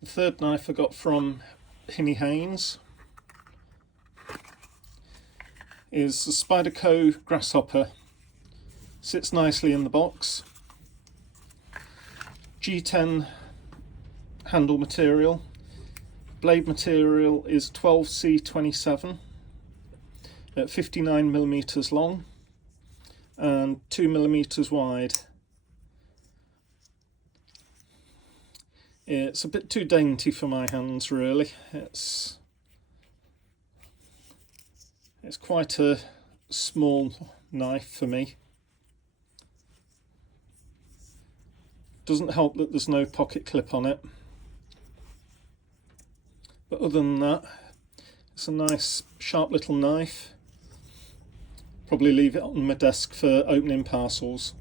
The third knife I got from Hinny Haynes is the Spyderco grasshopper. Sits nicely in the box. G10 handle material. Blade material is 12C27 at 59mm long and 2mm wide. It's a bit too dainty for my hands, really. It's quite a small knife for me. Doesn't help that there's no pocket clip on it. But other than that, it's a nice sharp little knife. Probably leave it on my desk for opening parcels.